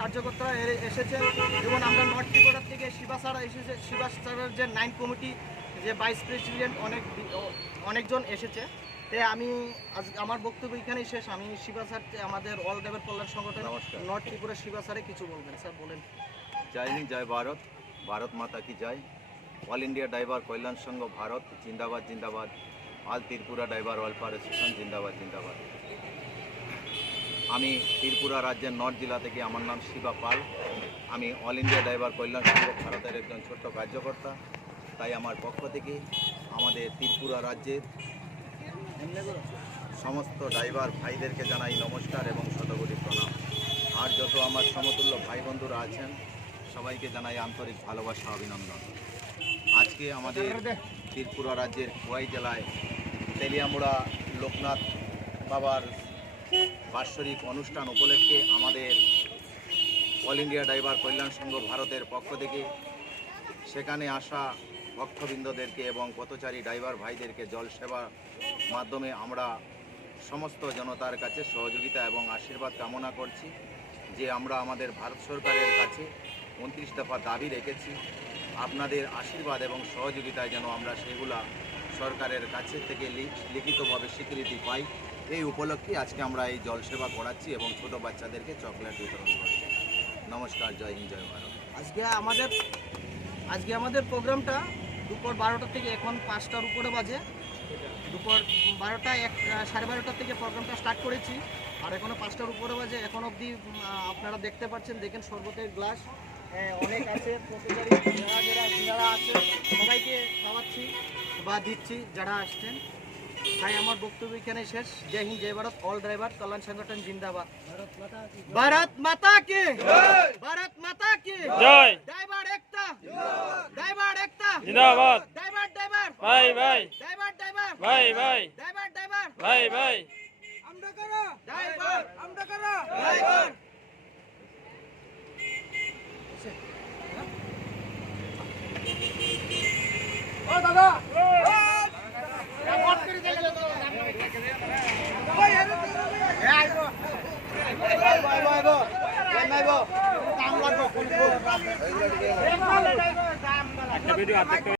কার্যকর্তারা এসেছেন, যেমন আমরা নর্থ ত্রিপুরা থেকে শিবা স্যার এসেছে, শিবা স্যারের যে 9 কমিটি যে ভাইস প্রেসিডেন্ট অনেকজন এসেছে। তাই আমি আজ আমার বক্তব্য এখানেই শেষ। আমি শিবা স্যার আমাদের অল ড্রাইভার কল্যাণ সংগঠন নর্থ ত্রিপুরা শিবা স্যারে কিছু বলবেন। স্যার বলেন। জয় হিন্দ, জয় ভারত, ভারত মাতা কি জয়। অল ইন্ডিয়া ড্রাইভার কল্যাণ সংঘ ভারত জিন্দাবাদ জিন্দাবাদ। All Tripura driver welfare association জিন্দাবাদ জিন্দাবাদ। আমি ত্রিপুরা রাজ্যের নর্থ জেলা থেকে, আমার নাম শিবা পাল। আমি অল ইন্ডিয়া ড্রাইভার কল্যাণ সংঘ ভারতের একজন ছোট্ট কার্যকর্তা। তাই আমার পক্ষ থেকে আমাদের ত্রিপুরা রাজ্যের সমস্ত ড্রাইভার ভাইদেরকে জানাই নমস্কার এবং শতকোটি প্রণাম। আর যত আমার সমতুল্য ভাই বন্ধুরা আছেন সবাইকে জানাই আন্তরিক ভালোবাসা, অভিনন্দন। আজকে আমাদের ত্রিপুরা রাজ্যের খোয়াই জেলায় তেলিয়ামুড়া লোকনাথ বাবার বাৎসরিক অনুষ্ঠান উপলক্ষে আমাদের অল ইন্ডিয়া ড্রাইভার কল্যাণ সংঘ ভারতের পক্ষ থেকে সেখানে আসা ভক্তবৃন্দদেরকে এবং পথচারী ড্রাইভার ভাইদেরকে জল সেবার মাধ্যমে আমরা সমস্ত জনতার কাছে সহযোগিতা এবং আশীর্বাদ কামনা করছি যে আমরা আমাদের ভারত সরকারের কাছে 29 দফা দাবি রেখেছি। আপনাদের আশীর্বাদ এবং সহযোগিতায় যেন আমরা সেগুলা সরকারের কাছে থেকে লিখিতভাবে স্বীকৃতি পাই। এই উপলক্ষে আজকে আমরা এই জলসেবা করাচ্ছি এবং ছোট বাচ্চাদেরকে চকলেট বিতরণ করছি। নমস্কার, জয় হিন্দ, জয় ভারত। আজকে আমাদের প্রোগ্রামটা দুপুর 12টা থেকে এখন 5টার উপরে বাজে। দুপুর 12টা 12:30 থেকে প্রোগ্রামটা স্টার্ট করেছি, আর এখনও 5টার উপরে বাজে। এখন অবধি আপনারা দেখতে পাচ্ছেন, দেখেন শরবতের গ্লাস অনেক আছে, পথচারী যারা আছে সবাইকে খাওয়াচ্ছি বা দিচ্ছি যারা আসছেন। তাই আমার বক্তব্য এখানে শেষ। জয় হিন্দ, জয় ভারত। অল ড্রাইভার কল্যাণ সংগঠন জিন্দাবাদ। ভারত মাতা কি জয়, ভারত মাতা কি জয়। ড্রাইভার একটা, ড্রাইভার একটা জিন্দাবাদ। ড্রাইভার ড্রাইভার ভাই ভাই, ড্রাইভার ড্রাইভার ভাই ভাই, ড্রাইভার ড্রাইভার ভাই ভাই। আমরা কারা ড্রাইভার, আমরা কারা ড্রাইভার। ও দাদা কাম লাগবে।